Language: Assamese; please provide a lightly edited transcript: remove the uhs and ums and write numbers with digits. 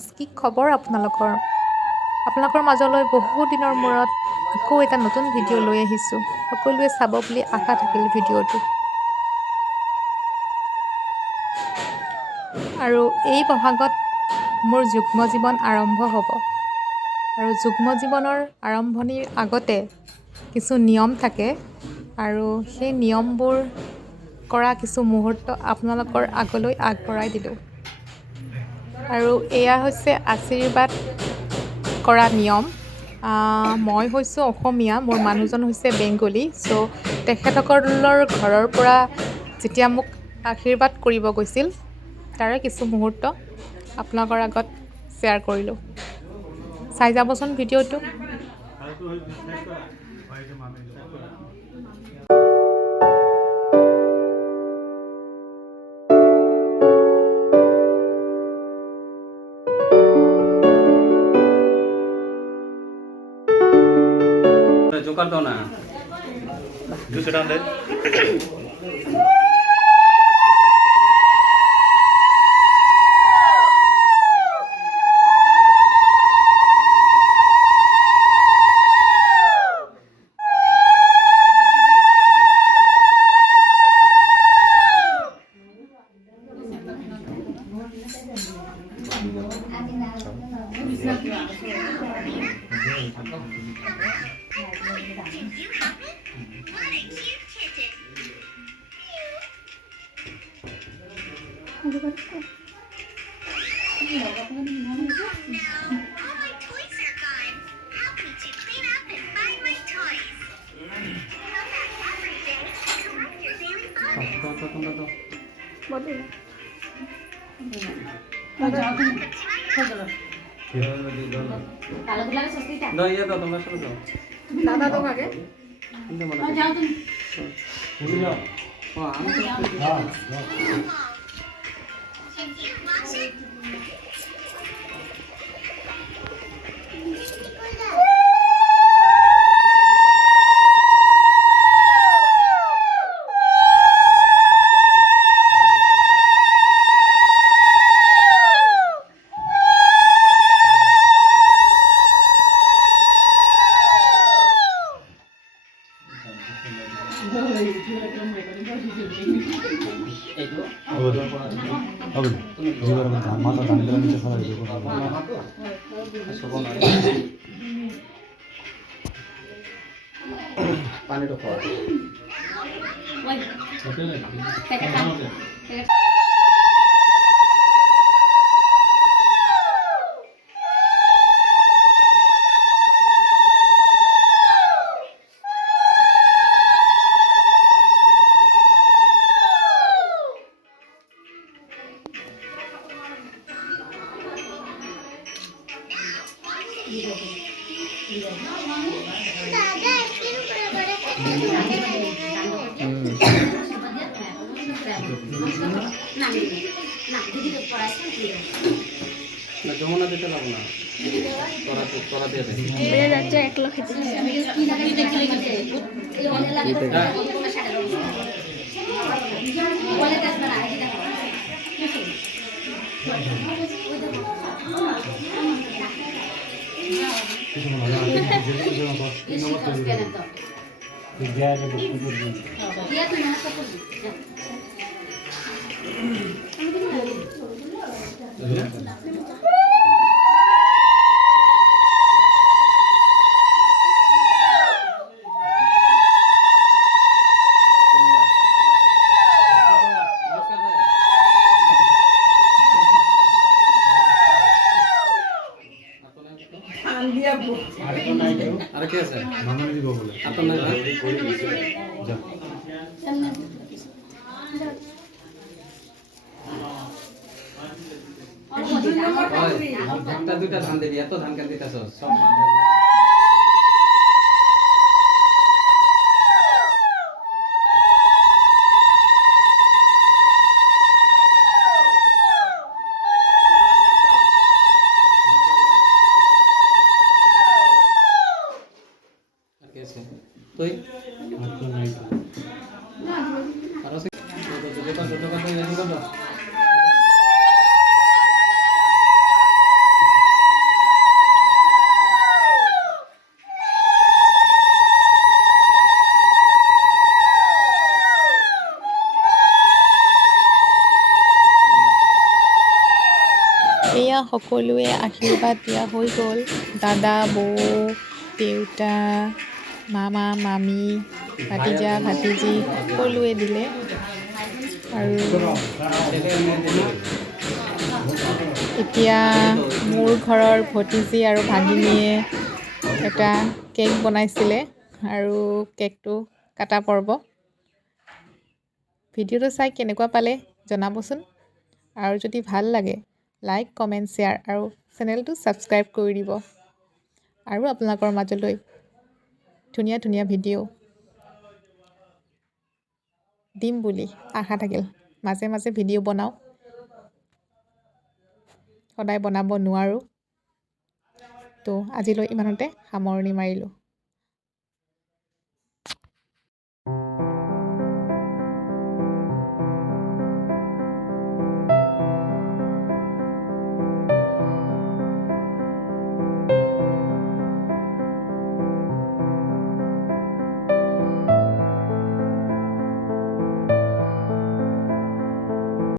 ফ্ৰেণ্ডছ, কি খবৰ আপোনালোকৰ? আপোনালোকৰ মাজলৈ বহু দিনৰ মূৰত আকৌ এটা নতুন ভিডিঅ' লৈ আহিছোঁ। সকলোৱে চাব বুলি আশা থাকিল ভিডিঅ'টো। আৰু এই বহাগত মোৰ যুগ্ম জীৱন আৰম্ভ হ'ব। আৰু যুগ্ম জীৱনৰ আৰম্ভণিৰ আগতে কিছু নিয়ম থাকে আৰু সেই নিয়মবোৰ কৰা কিছু মুহূৰ্ত আপোনালোকৰ আগলৈ আগবঢ়াই দিলোঁ। আৰু এয়া হৈছে আশীৰ্বাদ কৰা নিয়ম। মই হৈছোঁ অসমীয়া, মোৰ মানুহজন হৈছে বেংগলী। চ' তেখেতসকলৰ ঘৰৰ পৰা যেতিয়া মোক আশীৰ্বাদ কৰিব গৈছিল, তাৰে কিছু মুহূৰ্ত আপোনালোকৰ আগত শ্বেয়াৰ কৰিলোঁ। চাই যাবচোন ভিডিঅ'টো। জোকার দাও না 200 টাকা দেন পানিটো খাওয়া যমুনা দিতে লাগবো না তোরা দিয়ে দে বেড়ে যাচ্ছে 1 লাখ আর কি আছে মামনি দিব বলে আপনার যা একটা দুইটা ধান দিবি এত ধান কেন দিতেছ সব তুই আর আছে যেটা ছোট কথা জানি কত সকলোৱে আশীৰ্বাদ দিয়া হৈ গ'ল। দাদা, বৌ, দেউতা, মামা, মামী, ভাতিজা, ভাতিজী সকলোৱে দিলে। আৰু এতিয়া মোৰ ঘৰৰ ভতিজী আৰু ভাগিনীয়ে এটা কেক বনাইছিলে আৰু কেকটো কাটা পৰ্ব। ভিডিঅ'টো চাই কেনেকুৱা পালে জনাবচোন। আৰু যদি ভাল লাগে লাইক, কমেণ্ট, শ্বেয়াৰ আৰু চেনেলটো ছাবস্ক্ৰাইব কৰি দিব। আৰু আপোনালোকৰ মাজলৈ ধুনীয়া ধুনীয়া ভিডিঅ' দিম বুলি আশা থাকিল। মাজে মাজে ভিডিঅ' বনাওঁ, সদায় বনাব নোৱাৰোঁ। তো আজিলৈ ইমানতে সামৰণি মাৰিলোঁ।